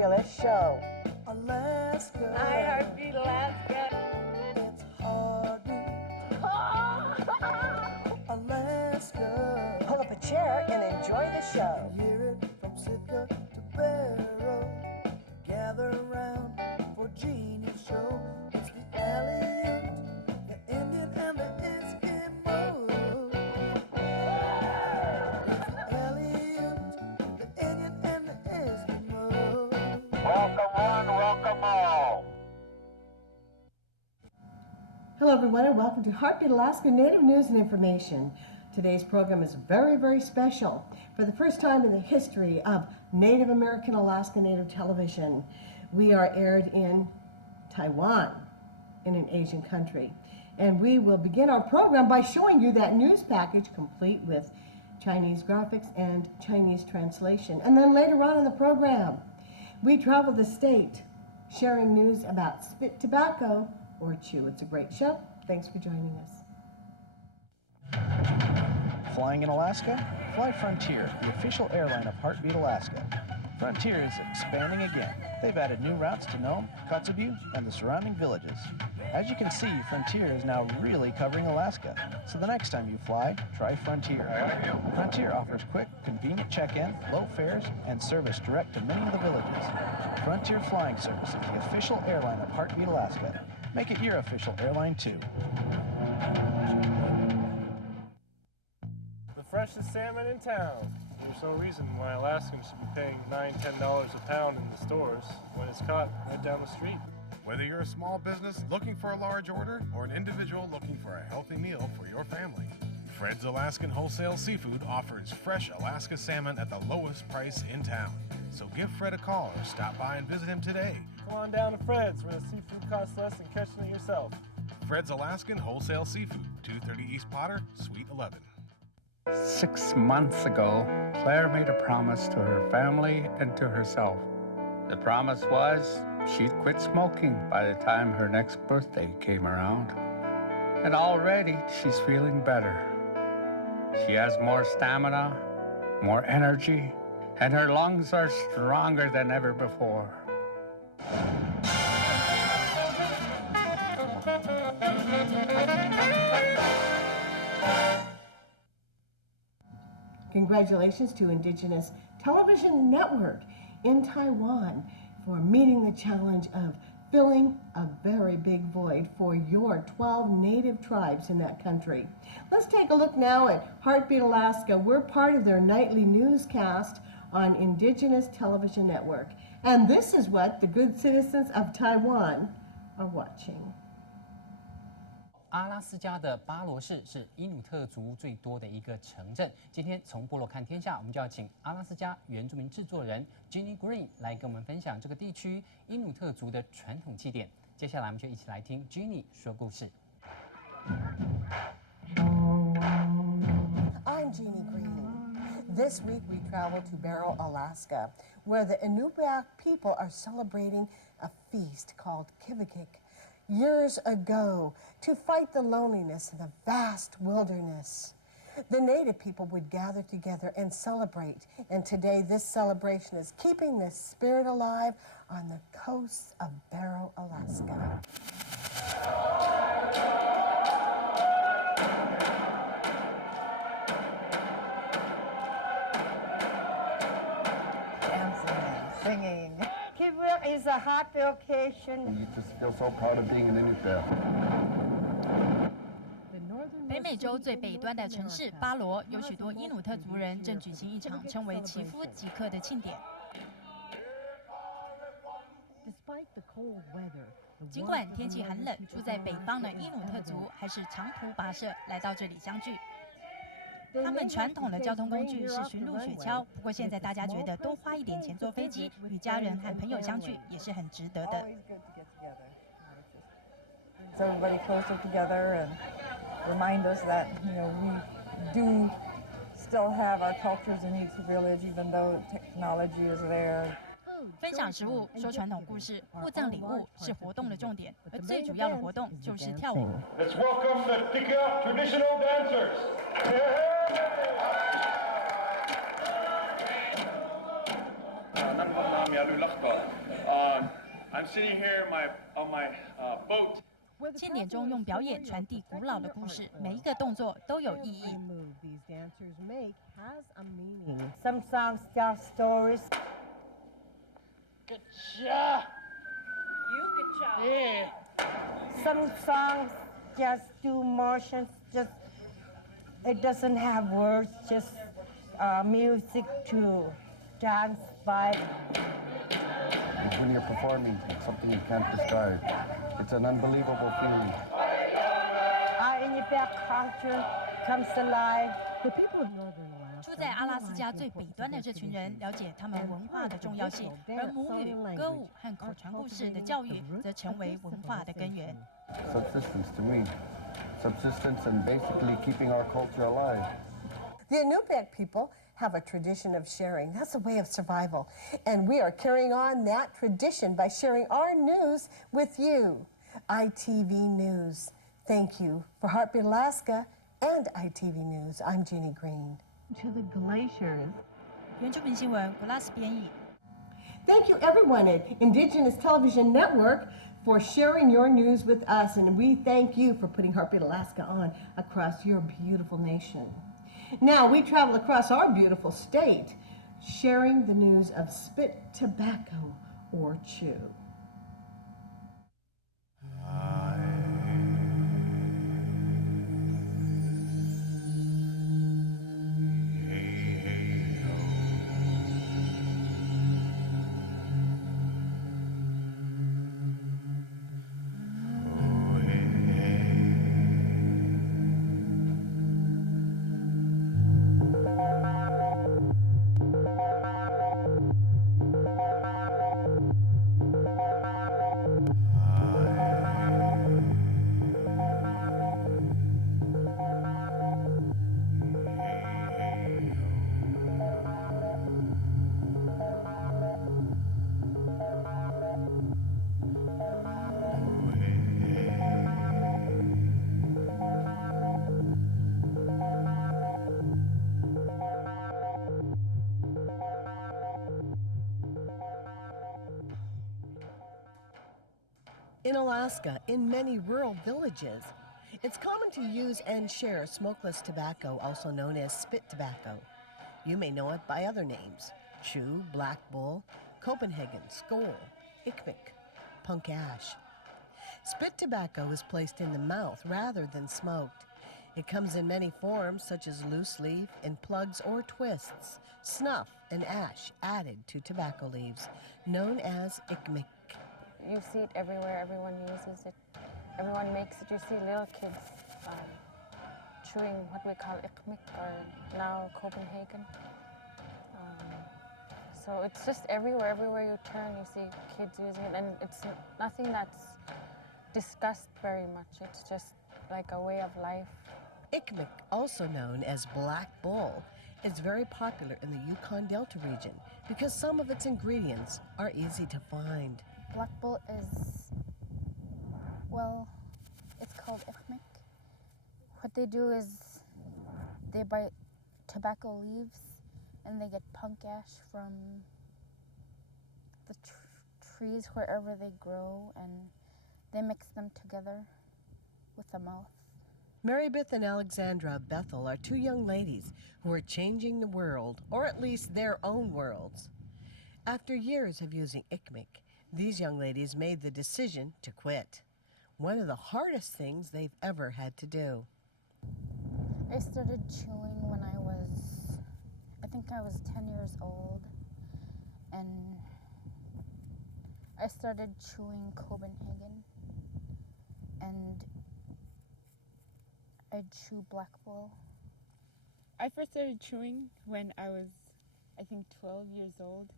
fabulous show. Alaska. I heartbeat Alaska. It's heartbeat. Alaska. Pull up a chair and enjoy the show. Hear it from Sitka to Barrow. Gather around for Jeannie's show. It's the Aleut, the Indian, and the Eskimo. It's the Aleut, the Indian, and the Eskimo. Welcome one, welcome all. Hello everyone and welcome to Heartbeat Alaska Native News and Information. Today's program is very, very special. For the first time in the history of Native American Alaska Native television, we are aired in Taiwan, in an Asian country. And we will begin our program by showing you that news package complete with Chinese graphics and Chinese translation. And then later on in the program, we travel the state sharing news about spit tobacco or chew. It's a great show. Thanks for joining us. Flying in Alaska? Fly Frontier, the official airline of Heartbeat Alaska. Frontier is expanding again. They've added new routes to Nome, Kotzebue, and the surrounding villages. As you can see, Frontier is now really covering Alaska. So the next time you fly, try Frontier. Frontier offers quick, convenient check-in, low fares, and service direct to many of the villages. Frontier Flying Service is the official airline of Heartbeat Alaska. Make it your official airline too. The freshest salmon in town. There's no reason why Alaskans should be paying $9, $10 a pound in the stores when it's caught right down the street. Whether you're a small business looking for a large order or an individual looking for a healthy meal for your family, Fred's Alaskan Wholesale Seafood offers fresh Alaska salmon at the lowest price in town. So give Fred a call or stop by and visit him today. Come on down to Fred's where the seafood costs less than catching it yourself. Fred's Alaskan Wholesale Seafood, 230 East Potter, Suite 11. 6 months ago, Claire made a promise to her family and to herself. The promise was she'd quit smoking by the time her next birthday came around. And already she's feeling better. She has more stamina, more energy, and her lungs are stronger than ever before. Congratulations to Indigenous Television Network in Taiwan for meeting the challenge of filling a very big void for your 12 native tribes in that country. Let's take a look now at Heartbeat Alaska. We're part of their nightly newscast on Indigenous Television Network. And this is what the good citizens of Taiwan are watching. 阿拉斯加的巴罗市是因努特族最多的一个城镇。今天从部落看天下，我们就要请阿拉斯加原住民制作人 Jeannie Green 来跟我们分享这个地区因努特族的传统祭典。接下来我们就一起来听 Jeannie 说故事。I'm Jeannie Green. This week we travel to Barrow, Alaska, where the Inupiaq people are celebrating a feast called Kivikik. Years ago, to fight the loneliness in the vast wilderness, the native people would gather together and celebrate. And today, this celebration is keeping this spirit alive on the coasts of Barrow, Alaska. Singing. Kivik is a hot vacation. You just feel so proud of being an Inuit there. 北美洲最北端的城市巴罗，有许多因努特族人正举行一场称为祈福即刻的庆典。尽管天气寒冷，住在北方的因努特族还是长途跋涉来到这里相聚。他们传统的交通工具是驯鹿雪橇，不过现在大家觉得多花一点钱坐飞机，与家人和朋友相聚也是很值得的。Everybody closer together and remind us that we do still have our cultures in each village, even though technology is there. 分享食物、说传统故事、互赠礼物是活动的重点，而最主要的活动就是跳舞。Let's welcome the Tika traditional dancers. 那 I'm sitting here on my boat. 庆典中用表演传递古老的故事，每一个动作都有意义。 Every move these dancers make has a meaning. Some songs tell stories. Good job. Good job. Yeah. Some songs just do motions, just it doesn't have words, just music to dance by. When you're performing, it's something you can't describe. It's an unbelievable feeling. In your back culture comes alive. The people of northern Alaska 住在阿拉斯加最北端的这群人了解他们文化的重要性，而母语、歌舞和口传故事的教育则成为文化的根源。 Subsistence to me. Subsistence and basically keeping our culture alive. The Inupiaq people have a tradition of sharing. That's a way of survival. And we are carrying on that tradition by sharing our news with you. ITV News. Thank you. For Heartbeat Alaska and ITV News, I'm Jeannie Green. To the glaciers. 原住民新闻 Glass 编译。 Thank you, everyone at Indigenous Television Network for sharing your news with us. And we thank you for putting Heartbeat Alaska on across your beautiful nation. Now we travel across our beautiful state, sharing the news of spit tobacco or chew. In Alaska, in many rural villages, it's common to use and share smokeless tobacco, also known as spit tobacco. You may know it by other names: chew, black bull, Copenhagen, skål, ikmik, punk ash. Spit tobacco is placed in the mouth rather than smoked. It comes in many forms, such as loose leaf, in plugs or twists, snuff and ash added to tobacco leaves, known as ikmik. You see it everywhere, everyone uses it, everyone makes it. You see little kids chewing what we call ikmik, or now Copenhagen. So it's just everywhere you turn, you see kids using it, and it's nothing that's discussed very much. It's just like a way of life. Ikmik, also known as black bull, is very popular in the Yukon Delta region because some of its ingredients are easy to find. Black bull is, well, it's called ikmik. What they do is they buy tobacco leaves and they get punk ash from the trees wherever they grow, and they mix them together with the mouth. Maribeth and Alexandra of Bethel are two young ladies who are changing the world, or at least their own worlds. After years of using ikmik, these young ladies made the decision to quit. One of the hardest things they've ever had to do. I started chewing when I think I was 10 years old, and I started chewing Copenhagen, and I chew black bull. I first started chewing when I was, I think, 12 years old.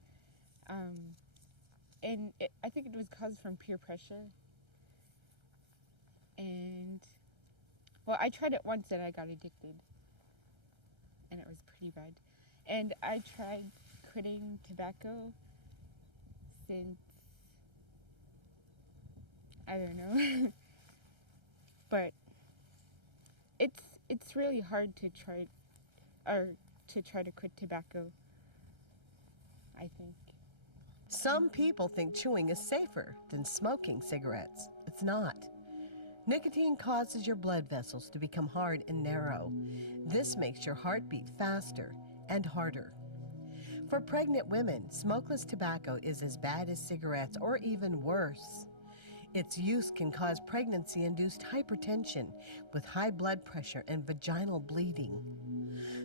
And I think it was caused from peer pressure. And, well, I tried it once and I got addicted. And it was pretty bad. And I tried quitting tobacco since, I don't know. But it's really hard to try to quit tobacco, I think. Some people think chewing is safer than smoking cigarettes. It's not. Nicotine causes your blood vessels to become hard and narrow. This makes your heart beat faster and harder. For pregnant women, smokeless tobacco is as bad as cigarettes or even worse. Its use can cause pregnancy-induced hypertension with high blood pressure and vaginal bleeding.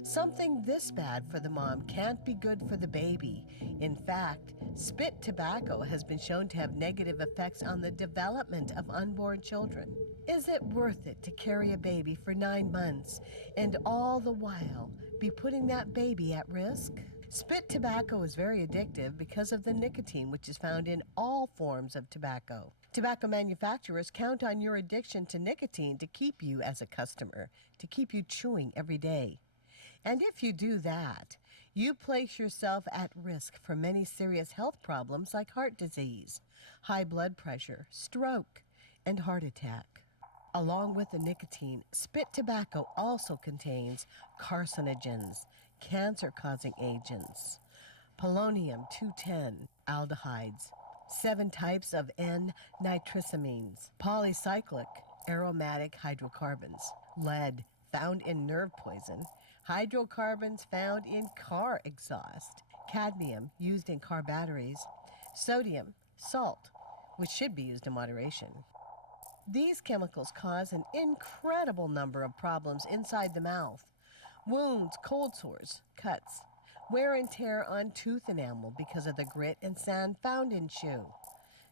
Something this bad for the mom can't be good for the baby. In fact, spit tobacco has been shown to have negative effects on the development of unborn children. Is it worth it to carry a baby for 9 months and all the while be putting that baby at risk? Spit tobacco is very addictive because of the nicotine which is found in all forms of tobacco. Tobacco manufacturers count on your addiction to nicotine to keep you as a customer, to keep you chewing every day. And if you do that, you place yourself at risk for many serious health problems like heart disease, high blood pressure, stroke, and heart attack. Along with the nicotine, spit tobacco also contains carcinogens, cancer-causing agents, polonium-210, aldehydes, 7 types of N-nitrosamines, polycyclic aromatic hydrocarbons, lead found in nerve poison, hydrocarbons found in car exhaust, cadmium used in car batteries, sodium, salt, which should be used in moderation. These chemicals cause an incredible number of problems inside the mouth: wounds, cold sores, cuts, wear and tear on tooth enamel because of the grit and sand found in chew,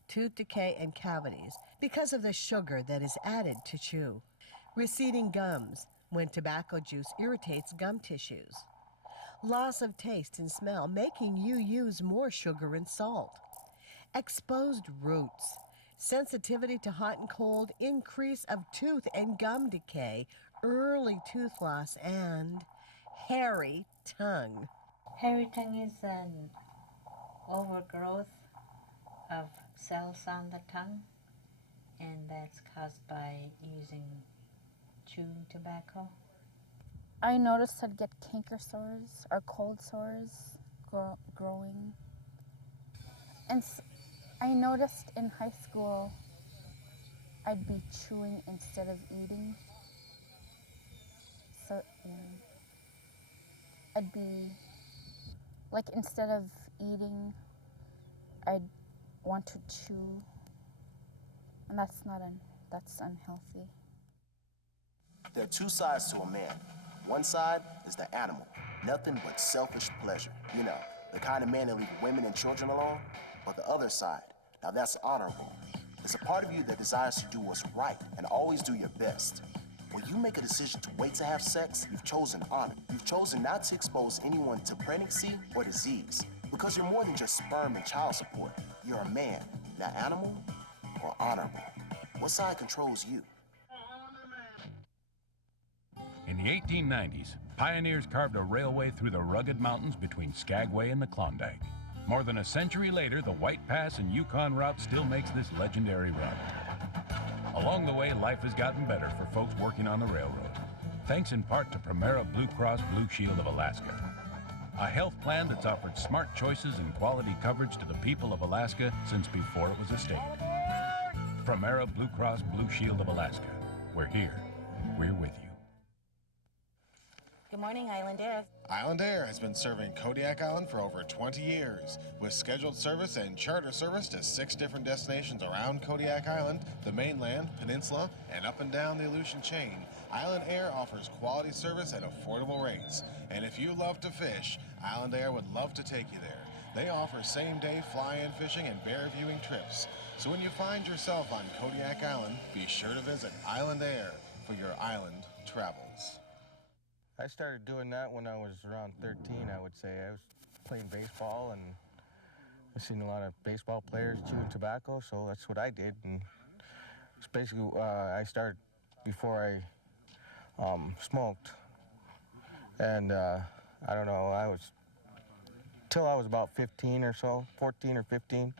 tooth decay and cavities because of the sugar that is added to chew, receding gums when tobacco juice irritates gum tissues, loss of taste and smell making you use more sugar and salt, exposed roots, sensitivity to hot and cold, increase of tooth and gum decay, early tooth loss, and hairy tongue. Hairy tongue is an overgrowth of cells on the tongue, and that's caused by using chewing tobacco. I noticed I'd get canker sores or cold sores growing. And I noticed in high school I'd be chewing instead of eating. So, yeah. I'd be, like, instead of eating, I'd want to chew. And that's unhealthy. There are 2 sides to a man. One side is the animal, nothing but selfish pleasure. You know, the kind of man that leaves women and children alone. But the other side, now that's honorable. It's a part of you that desires to do what's right and always do your best. When you make a decision to wait to have sex, you've chosen honor. You've chosen not to expose anyone to pregnancy or disease, because you're more than just sperm and child support. You're a man, not animal or honorable. What side controls you? In the 1890s, pioneers carved a railway through the rugged mountains between Skagway and the Klondike. More than a century later, the White Pass and Yukon route still makes this legendary run. Along the way, life has gotten better for folks working on the railroad, thanks in part to Primera Blue Cross Blue Shield of Alaska, a health plan that's offered smart choices and quality coverage to the people of Alaska since before it was a state. Primera Blue Cross Blue Shield of Alaska. We're here. We're with you. Good morning, Island Air. Island Air has been serving Kodiak Island for over 20 years, with scheduled service and charter service to 6 different destinations around Kodiak Island, the mainland, peninsula, and up and down the Aleutian chain. Island Air offers quality service at affordable rates. And if you love to fish, Island Air would love to take you there. They offer same-day fly-in fishing and bear viewing trips. So when you find yourself on Kodiak Island, be sure to visit Island Air for your island travels. I started doing that when I was around 13, I would say. I was playing baseball, and I seen a lot of baseball players chewing tobacco, so that's what I did. And it's basically, I started before I smoked. And I don't know, till I was about 15 or so, 14 or 15,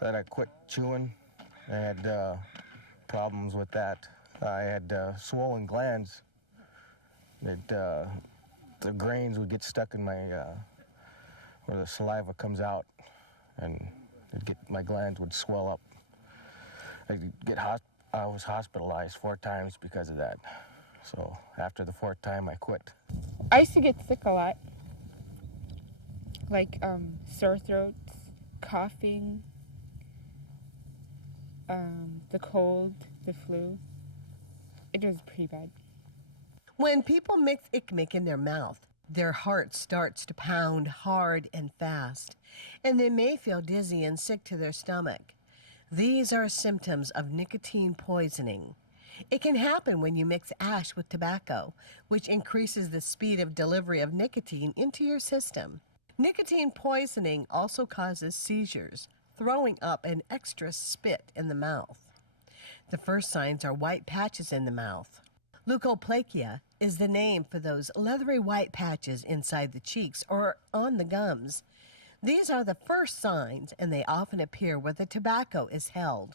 that I quit chewing. I had problems with that. I had swollen glands. The grains would get stuck in my, where the saliva comes out, and my glands would swell up. I was hospitalized 4 times because of that. So after the 4th time, I quit. I used to get sick a lot, like sore throats, coughing, the cold, the flu. It was pretty bad. When people mix ikmik in their mouth, their heart starts to pound hard and fast, and they may feel dizzy and sick to their stomach. These are symptoms of nicotine poisoning. It can happen when you mix ash with tobacco, which increases the speed of delivery of nicotine into your system. Nicotine poisoning also causes seizures, throwing up, and extra spit in the mouth. The first signs are white patches in the mouth. Leukoplakia is the name for those leathery white patches inside the cheeks or on the gums. These are the first signs, and they often appear where the tobacco is held.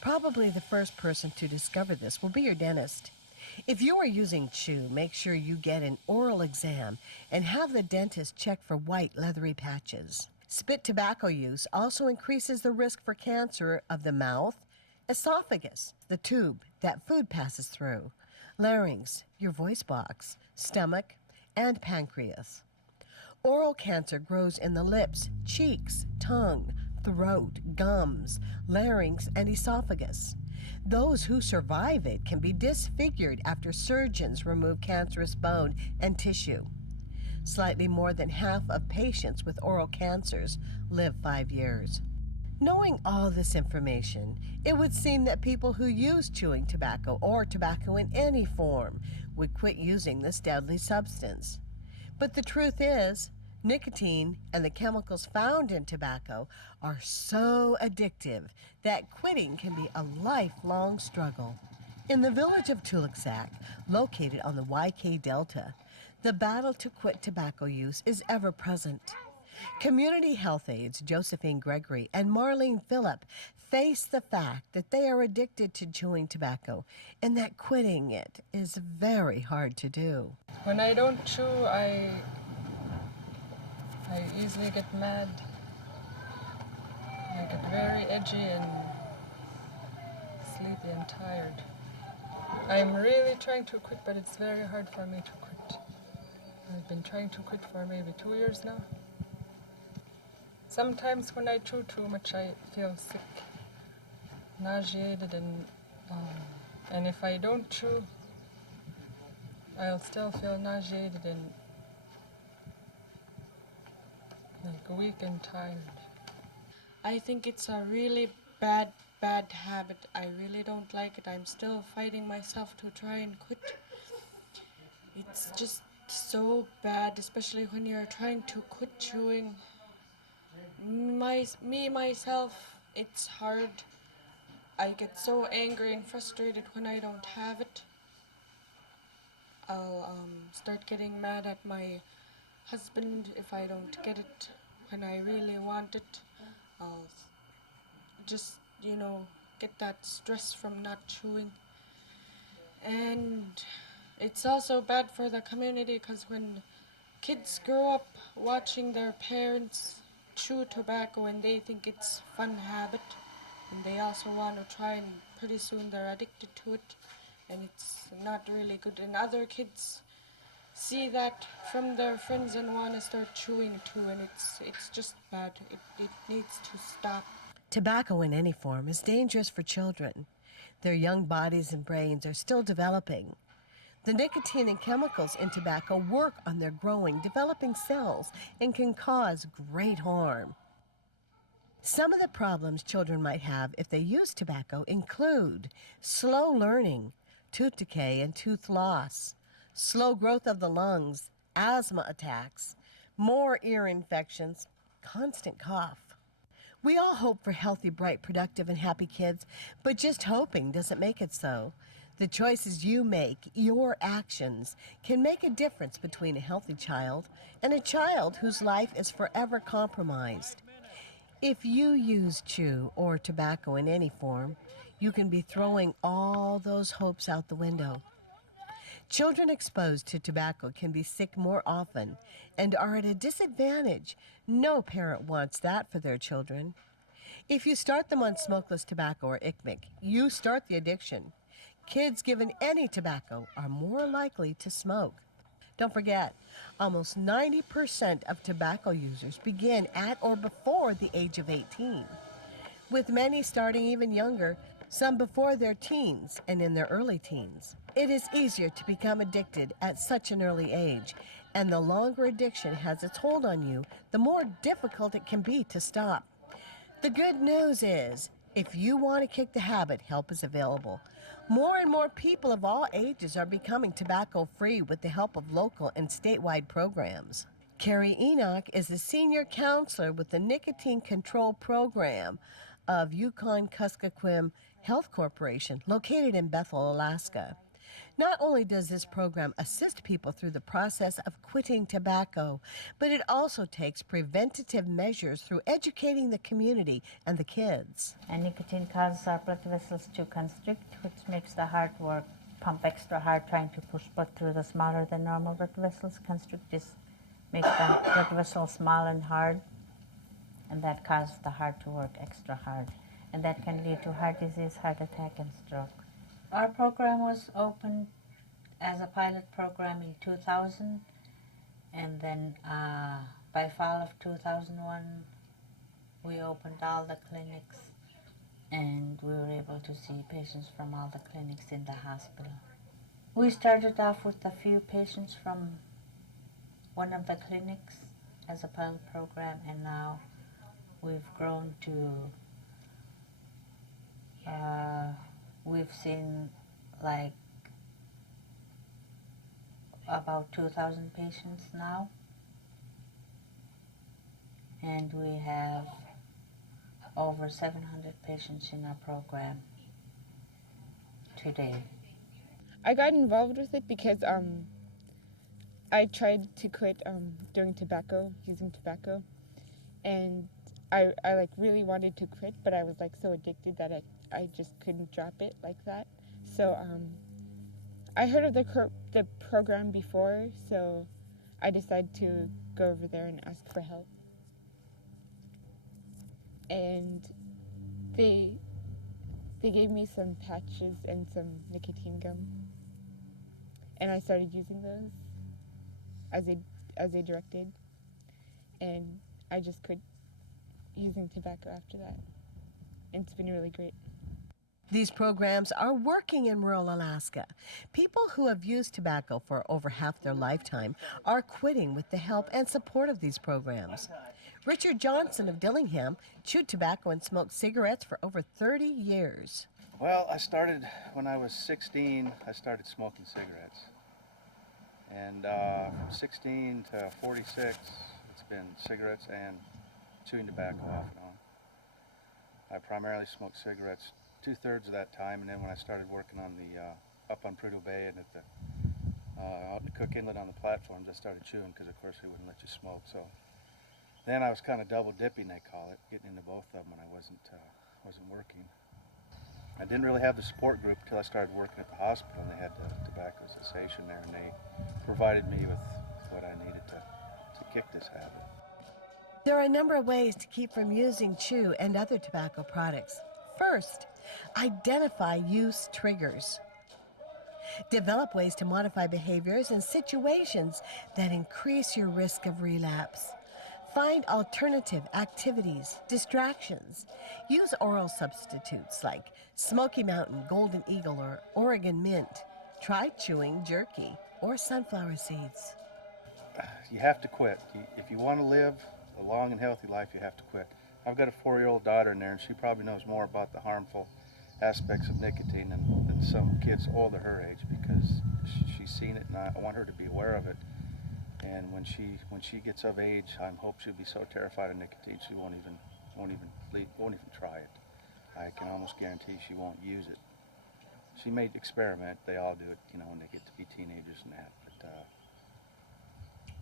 Probably the first person to discover this will be your dentist. If you are using chew, make sure you get an oral exam and have the dentist check for white leathery patches. Spit tobacco use also increases the risk for cancer of the mouth, esophagus, the tube that food passes through, larynx, your voice box, stomach, and pancreas. Oral cancer grows in the lips, cheeks, tongue, throat, gums, larynx, and esophagus. Those who survive it can be disfigured after surgeons remove cancerous bone and tissue. Slightly more than half of patients with oral cancers live 5 years. Knowing all this information, it would seem that people who use chewing tobacco or tobacco in any form would quit using this deadly substance. But the truth is, nicotine and the chemicals found in tobacco are so addictive that quitting can be a lifelong struggle. In the village of Tuluksak, located on the Yukon Delta, the battle to quit tobacco use is ever present. Community health aides Josephine Gregory and Marlene Phillip face the fact that they are addicted to chewing tobacco and that quitting it is very hard to do. When I don't chew, I easily get mad. I get very edgy and sleepy and tired. I'm really trying to quit, but it's very hard for me to quit. I've been trying to quit for maybe 2 years now. Sometimes when I chew too much, I feel sick, nauseated, and if I don't chew, I'll still feel nauseated and like weak and tired. I think it's a really bad habit. I really don't like it. I'm still fighting myself to try and quit. It's just so bad, especially when you're trying to quit chewing. Myself, it's hard. I get so angry and frustrated when I don't have it. I'll start getting mad at my husband if I don't get it when I really want it. I'll just, get that stress from not chewing. And it's also bad for the community because when kids grow up watching their parents chew tobacco and they think it's a fun habit and they also want to try, and pretty soon they're addicted to it and it's not really good. And other kids see that from their friends and want to start chewing too, and it's just bad. It needs to stop. Tobacco in any form is dangerous for children. Their young bodies and brains are still developing. The nicotine and chemicals in tobacco work on their growing, developing cells and can cause great harm. Some of the problems children might have if they use tobacco include slow learning, tooth decay and tooth loss, slow growth of the lungs, asthma attacks, more ear infections, constant cough. We all hope for healthy, bright, productive, and happy kids, but just hoping doesn't make it so. The choices you make, your actions, can make a difference between a healthy child and a child whose life is forever compromised. If you use chew or tobacco in any form, you can be throwing all those hopes out the window. Children exposed to tobacco can be sick more often and are at a disadvantage. No parent wants that for their children. If you start them on smokeless tobacco or ICMIC, you start the addiction. Kids given any tobacco are more likely to smoke. Don't forget, almost 90% of tobacco users begin at or before the age of 18, with many starting even younger, some before their teens and in their early teens. It is easier to become addicted at such an early age, and the longer addiction has its hold on you, the more difficult it can be to stop. The good news is, if you want to kick the habit, help is available. More and more people of all ages are becoming tobacco-free with the help of local and statewide programs. Carrie Enoch is a senior counselor with the Nicotine Control Program of Yukon Kuskokwim Health Corporation, located in Bethel, Alaska. Not only does this program assist people through the process of quitting tobacco, but it also takes preventative measures through educating the community and the kids. And nicotine causes our blood vessels to constrict, which makes the heart work, pump extra hard trying to push blood through the smaller than normal blood vessels. Constrict just makes the blood vessels small and hard, and that causes the heart to work extra hard. And that can lead to heart disease, heart attack, and stroke. Our program was opened as a pilot program in 2000, and then by fall of 2001, we opened all the clinics, and we were able to see patients from all the clinics in the hospital. We started off with a few patients from one of the clinics as a pilot program, and now we've grown to we've seen like about 2,000 patients now, and we have over 700 patients in our program today. I got involved with it because I tried to quit doing tobacco, using tobacco, and I like really wanted to quit, but I was like so addicted that I just couldn't drop it like that. So I heard of the program before, so I decided to go over there and ask for help. And they gave me some patches and some nicotine gum, and I started using those as they directed, and I just quit using tobacco after that. And it's been really great. These programs are working in rural Alaska. People who have used tobacco for over half their lifetime are quitting with the help and support of these programs. Richard Johnson of Dillingham chewed tobacco and smoked cigarettes for over 30 years. Well, I started when I was 16, I started smoking cigarettes. And from 16 to 46, it's been cigarettes and chewing tobacco off and on. I primarily smoked cigarettes 2/3 of that time, and then when I started working on the up on Prudhoe Bay and at the out in the Cook Inlet on the platforms, I started chewing because of course they wouldn't let you smoke. So then I was kind of double dipping, they call it, getting into both of them when I wasn't working. I didn't really have the support group until I started working at the hospital, and they had the tobacco cessation there, and they provided me with what I needed to kick this habit. There are a number of ways to keep from using chew and other tobacco products. First, identify use triggers. Develop ways to modify behaviors and situations that increase your risk of relapse. Find alternative activities, distractions. Use oral substitutes like Smoky Mountain, Golden Eagle, or Oregon Mint. Try chewing jerky or sunflower seeds. You have to quit. If you want to live a long and healthy life, you have to quit. I've got a 4-year-old daughter in there, and she probably knows more about the harmful aspects of nicotine than some kids older her age, because she's seen it, and I want her to be aware of it. And when she gets of age, I hope she'll be so terrified of nicotine she won't even try it. I can almost guarantee she won't use it. She may experiment. They all do it, when they get to be teenagers and that.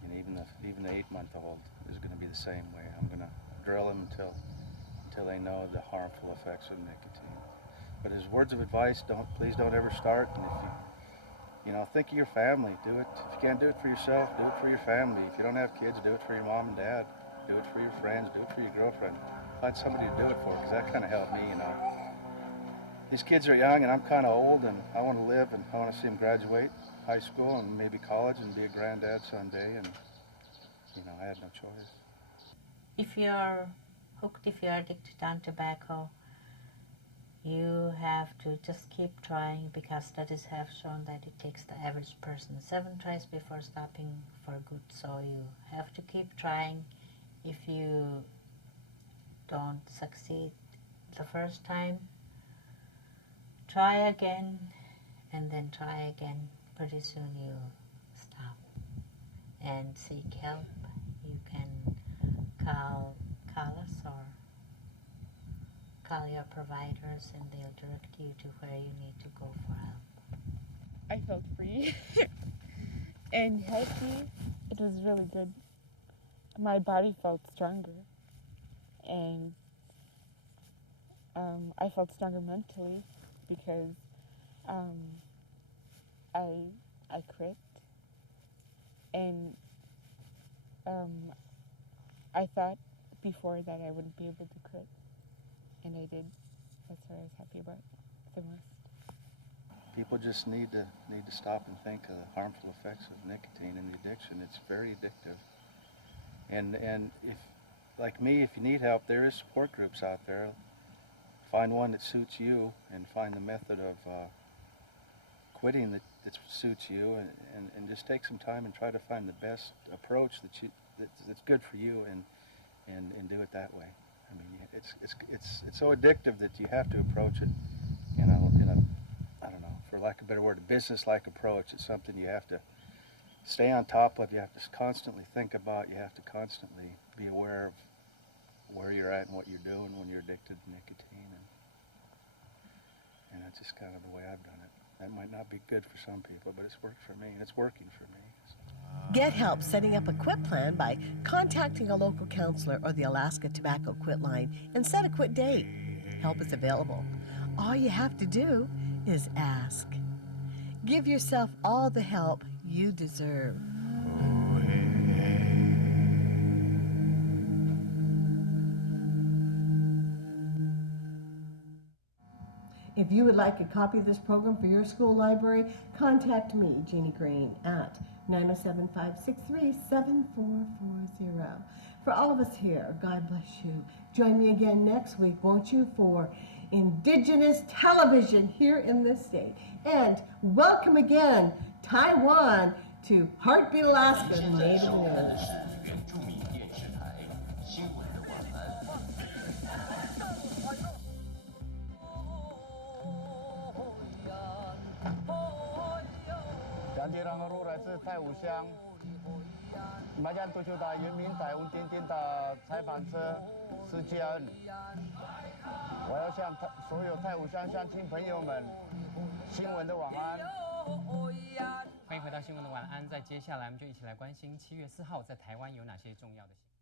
But even the 8-month-old is going to be the same way. I'm going to drill them until they know the harmful effects of nicotine. But as words of advice, please don't ever start. And You know, think of your family. Do it. If you can't do it for yourself, do it for your family. If you don't have kids, do it for your mom and dad. Do it for your friends. Do it for your girlfriend. Find somebody to do it for, because that kind of helped me, you know. These kids are young, and I'm kind of old, and I want to live, and I want to see them graduate high school and maybe college and be a granddad someday, and, you know, I had no choice. If you're hooked, if you're addicted on tobacco, you have to just keep trying, because studies have shown that it takes the average person 7 tries before stopping for good. So you have to keep trying. If you don't succeed the first time, try again, and then try again. Pretty soon you stop and seek help. You can call us or call your providers, and they'll direct you to where you need to go for help. I felt free and healthy. It was really good. My body felt stronger, and I felt stronger mentally because I quit, and I thought before that I wouldn't be able to quit, and I did. That's what I was happy about the most. People just need to stop and think of the harmful effects of nicotine and the addiction. It's very addictive. And if, like me, if you need help, there is support groups out there. Find one that suits you, and find the method of quitting that suits you, and just take some time and try to find the best approach that's good for you, and do it that way. I mean, it's so addictive that you have to approach it, you know, in a, I don't know, for lack of a better word, a business-like approach. It's something you have to stay on top of. You have to constantly think about. You have to constantly be aware of where you're at and what you're doing when you're addicted to nicotine, and that's just kind of the way I've done it. That might not be good for some people, but it's worked for me, and it's working for me. Get help setting up a quit plan by contacting a local counselor or the Alaska Tobacco Quit Line and set a quit date. Help is available. All you have to do is ask. Give yourself all the help you deserve. If you would like a copy of this program for your school library, contact me, Jeannie Green, at 907-563-7440. For all of us here, God bless you. Join me again next week, won't you, for Indigenous television here in this state. And welcome again, Taiwan, to Heartbeat Alaska Native News.杨杰让路来自泰武乡，马江督球的原民台湾电电的采访者施建恩，我要向所有泰武乡乡亲朋友们新闻的晚安。欢迎回到新闻的晚安，在接下来我们就一起来关心7月4号在台湾有哪些重要的新闻。